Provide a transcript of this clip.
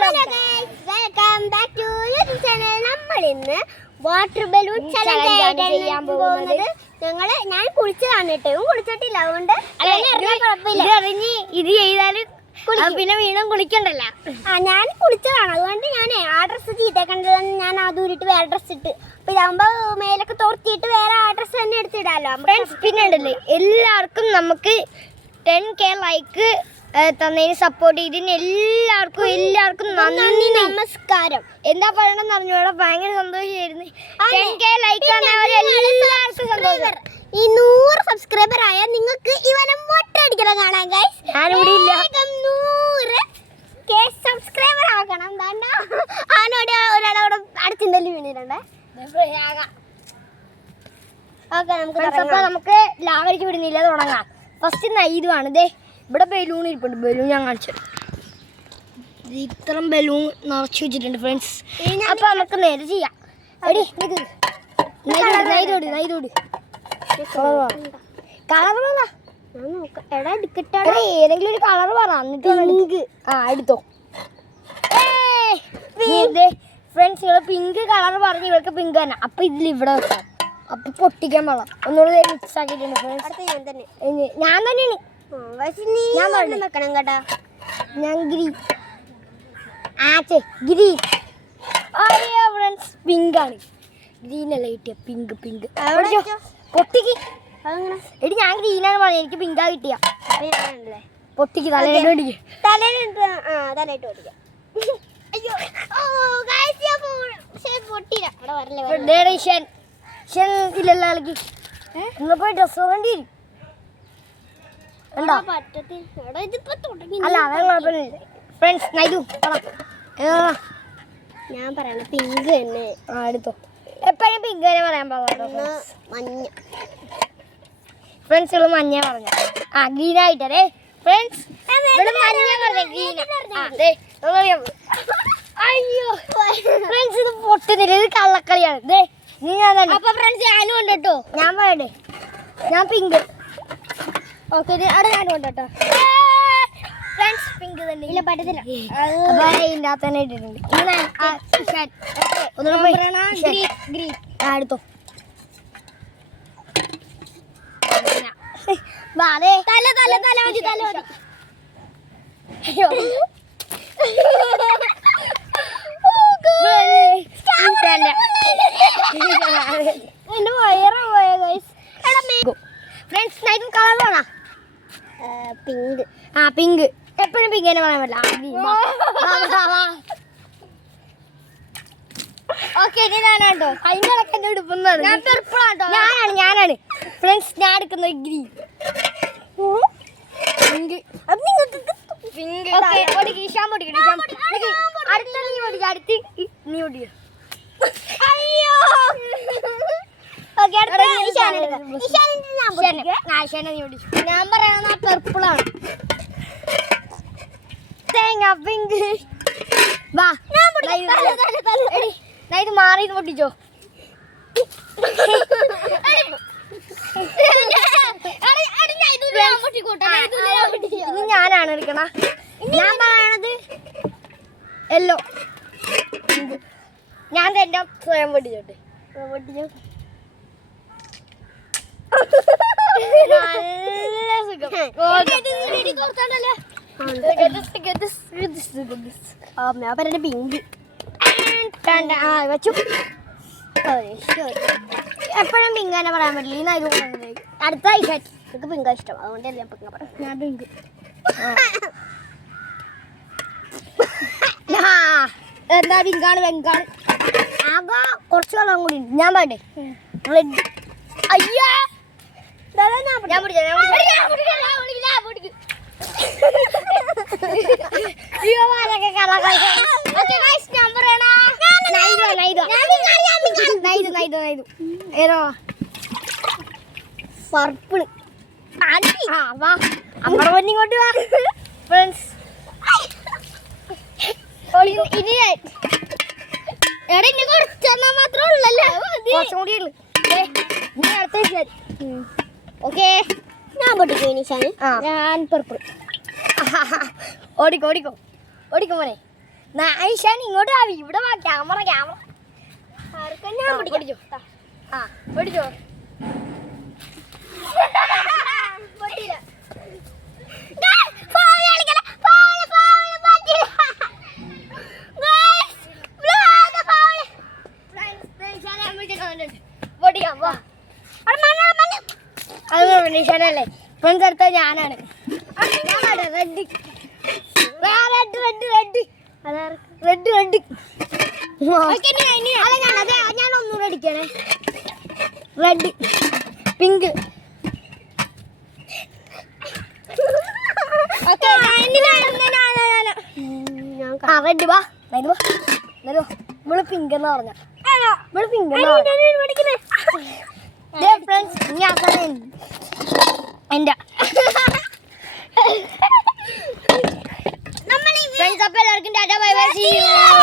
Welcome back to YouTube channel. നമ്മൾ ഇന്ന് water balloon challenge ചെയ്യാൻ പോകുന്നത്. ഞാൻ കുളിച്ചതാണ് കേട്ടോ, കുളിച്ചിട്ടില്ല, അതുകൊണ്ട് ഇത് ചെയ്താലും പിന്നെ വീണ്ടും കുളിക്കണ്ടല്ലോ. ഞാൻ കുളിച്ചതാണ്, അതുകൊണ്ട് ഞാൻ ആ ഡ്രസ്സ് ചീത്തേക്കണ്ടതെന്ന് ഞാൻ അതൂരിട്ട് വേറെ ഡ്രസ്സ് ഇട്ട്. അപ്പൊ ഇതാകുമ്പോ മേലൊക്കെ തോർത്തിയിട്ട് വേറെ ആ ഡ്രസ്സ് തന്നെ എടുത്തിടാലോ. പിന്നെ ഉണ്ടല്ലേ, എല്ലാവർക്കും നമുക്ക് 10K ലൈക്ക് തന്നതിന് സപ്പോർട്ട് ചെയ്തതിന് എല്ലാവർക്കും നന്ദി, നമസ്കാരം. എന്താ പറയണമെന്ന് അറിഞ്ഞൂടെ, ഭയങ്കര സന്തോഷമായിരുന്നു. 10K ലൈക്ക് എല്ലാവർക്കും സന്തോഷം. ഈ 100 സബ്സ്ക്രൈബർ ആയാൽ നിങ്ങൾക്ക് ഇവനെ മൊട്ടടിക്കണം കാണാൻ ഗൈസ്. 100K സബ്സ്ക്രൈബർ ആക്കണം. ആനോടെ ഒരാളവിടെ അടുത്തിന്തല്ലി വീണിട്ടുണ്ട്. നമുക്ക് ലാവടിച്ച് വിടുന്നില്ല, തുടങ്ങാം. ഫസ്റ്റ് നൈതുവാണ്. ദേ ഇവിടെ ബലൂൺ ഇരിപ്പുണ്ട്, ബലൂൺ ഞാൻ കാണിച്ചു. ഇത്രയും ബലൂൺ നിറച്ച് വെച്ചിട്ടുണ്ട് ഫ്രണ്ട്സ്. അപ്പൊ നമുക്ക് നേരെ ചെയ്യാം. ഏതെങ്കിലും ഒരു കളർ പറ, എന്നിട്ട് എടുത്തോ ഫ്രണ്ട്സ്. ഇവള് പിങ്ക് കളർ പറഞ്ഞ് ഇവൾക്ക് പിങ്ക് തന്നെ. അപ്പൊ ഇതിൽ ഇവിടെ വെക്കാം. അപ്പൊ പൊട്ടിക്കാൻ പാടാം. ഒന്നുകൂടെ മിക്സ് ആക്കിയിട്ടുണ്ട് ഫ്രണ്ട്സ്. ഞാൻ തന്നെയാണ്. ഞാൻ ഗ്രീൻ ഫ്രണ്ട്സ്, പിങ്ക് ആണ്. ഗ്രീൻ അല്ല കിട്ടിയ, പിങ്ക് പൊട്ടിക്ക്. എടി ഞാൻ ഗ്രീനാണ് പറഞ്ഞത്, എനിക്ക് പിങ്കാ കിട്ടിയ. പൊട്ടിക്ക്, തലയിട്ട് പൊട്ടിക്കാം. ഇല്ലല്ലോ ആൾക്ക് നിങ്ങൾ പോയി ഡ്രസ് വേണ്ടി അല്ല, അതാണ് കുഴപ്പമില്ല ഫ്രണ്ട്സ്. ഞാൻ പറയണ പിങ്ക് തന്നെ എടുത്തോ. എപ്പോഴും പിങ്ക് തന്നെ പറയാൻ പാടില്ല. മഞ്ഞ ഫ്രണ്ട്സ്, മഞ്ഞ പറഞ്ഞ ഗ്രീൻ ആയിട്ടേ ഫ്രണ്ട്സ്. അയ്യോ ഫ്രണ്ട്സ്, ഇത് പൊട്ടുന്നില്ല, ഇത് കള്ളക്കളിയാണ്. ഞാനും ഉണ്ട് കേട്ടോ. ഞാൻ പറയണ്ടേ, ഞാൻ പിങ്ക്. ഓക്കെ, അവിടെ ഞാനും ഉണ്ട് കേട്ടോ ഫ്രണ്ട്സ്. പിങ്ക് തന്നെ ഇല്ല, പറ്റത്തില്ല. ഇതിൻ്റെ അകത്ത് തന്നെ ഇട്ടിട്ടുണ്ട്. എടുത്തോ. എന്റെ വയറാ പോയ ഫ്രണ്ട്സ്. നൈറ്റ് കളർ വേണോ? പിങ്ക്. പിങ്ക് എപ്പോഴും പിങ്ക് തന്നെ പറയാൻ പറ്റില്ല. ഓക്കെ, ഞാനാട്ടോ. അതിനൊക്കെ എന്റെ എടുക്കുന്നതാണ്. ഞാനാണ് ഫ്രണ്ട്സ്. ഞാൻ എടുക്കുന്നത് ഗ്രീൻ. പിങ്ക്. പിങ്ക് അടുത്ത് നീ ഓടിയോ. അയ്യോ ഞാൻ പറയണ പെർപ്പിളാണ്. തേങ്ങ പിങ്ക്. വാ, ഇത് മാറി പൊട്ടിച്ചോ. ഇനി ഞാനാണ് എടുക്കണ. ഞാൻ പറയണത് യെല്ലോ. ഞാൻ തന്നെ സ്വയം പൊട്ടിച്ചോട്ടെ. നല്ല സുഖം. പിങ്ക് വെച്ചു. എപ്പോഴും പിങ്ക് തന്നെ പറയാൻ പറ്റില്ല. അടുത്ത ഐഷാറ്റ് എനിക്ക് പിങ്കാ ഇഷ്ടം, അതുകൊണ്ടല്ലേ പിങ്ക് പറയാം. ഞാൻ പിങ്ക്. എന്താ പിങ്കാണ്, വെങ്കാണ്. ആകെ കുറച്ച് വെള്ളം കൂടി ഉണ്ട്. ഞാൻ പാടേ റെഡ്. അയ്യാ, ഞാൻ പിടിച്ചോ. പർപ്പിള്. അമ്മടെ പൊന്നിങ്ങോട്ട് വാ ഫ്രണ്ട്സ്. ഇനി എടാ, ഇനി കുറച്ചെന്നാ മാത്രമേ ഉള്ളല്ലേ, കുറച്ചും കൂടി ഉള്ളു. അടുത്ത ഓക്കെ, ഞാൻ പൊട്ടിക്കോ. നിശാന് ഞാൻ പർപ്പിൾ. ഓടിക്കോ മോനെ. ഈശാൻ ഇങ്ങോട്ട് ആവി ഇവിടെ വാ ക്യാമറ ആർക്കും ഞാൻ പിടിച്ചോ ആ പിടിച്ചോ ഫ്രണ്ട്സ് അടുത്ത ഞാനാണ് റെഡ് ഞാൻ ഒന്നുകൂടെ അടിക്കണേ റെഡ് പിങ്ക് റെഡ് വാ ഇവള് പിങ്ക് എന്ന് പറഞ്ഞ ഇവള് പിങ്ക് ഫ്രണ്ട്സ് ഞാൻ എന്റെ ഫ്രണ്ട്സ് അപ്പൊ എല്ലാവർക്കും tata bye bye see U